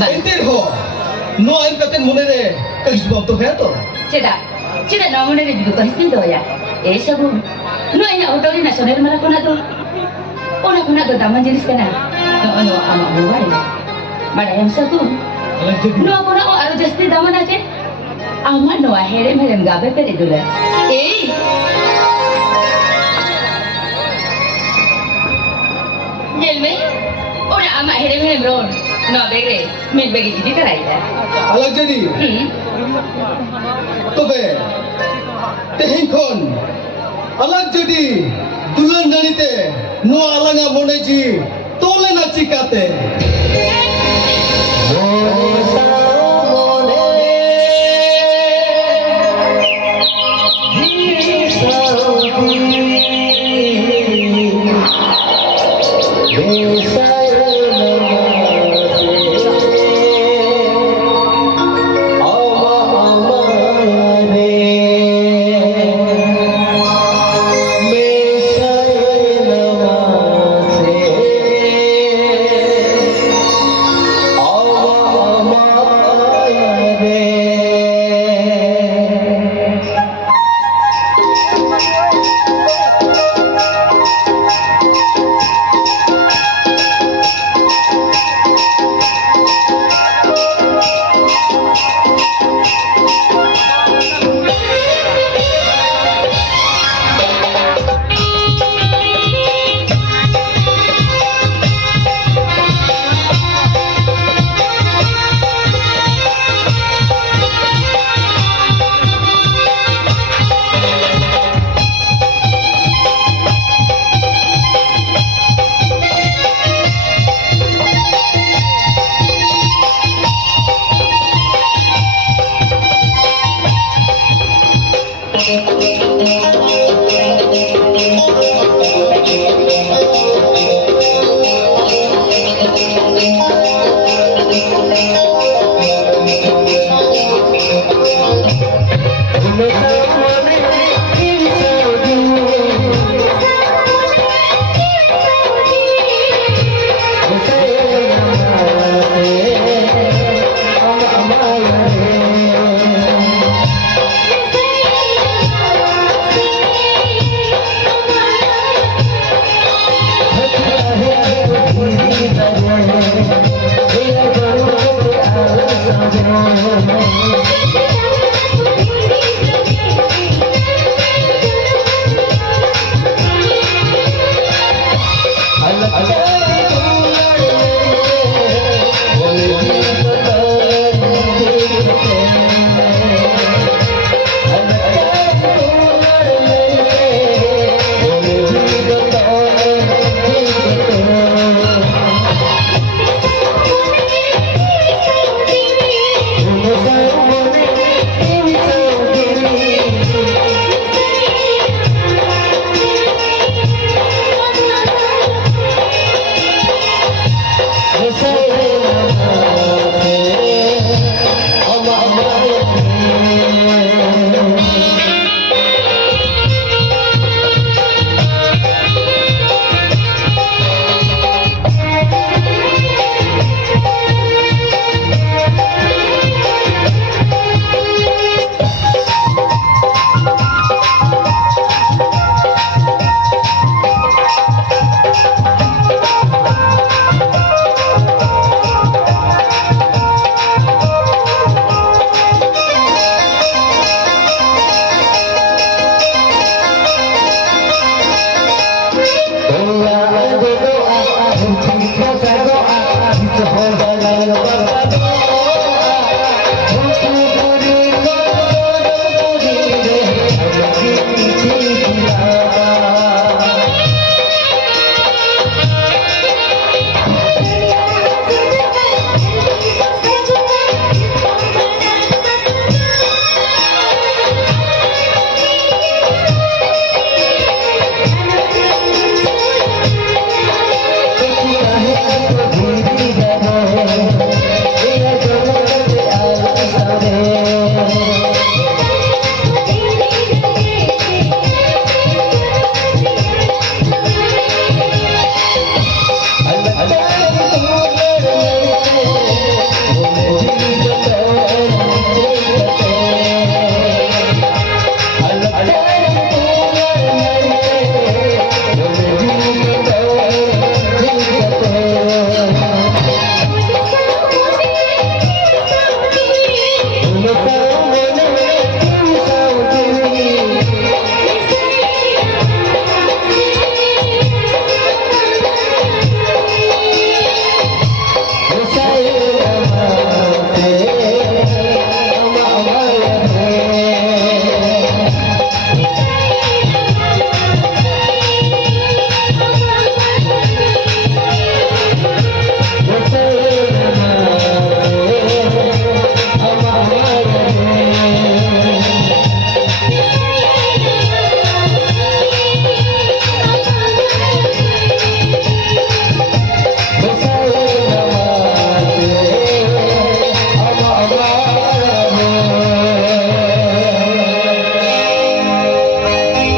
Enter ho. No aim katen munere kagis bom to hai to. Ceda na munere juga kahis din to ya. Sabu. No ina hotel nasional mara kona to. Ona kona to daman jenis kana. No ama buai. Mada yang satu. No kona o aro jasti daman aje. Ama no ahere merem gabe pere dula. Jelme. Ona ama ahere merem ron. No begre. Mid begi jadi teraida. Alag jadi. Tobe. Tehin kon. Alag jadi. Dulan janite. No alanga moneji. Tole na cikate.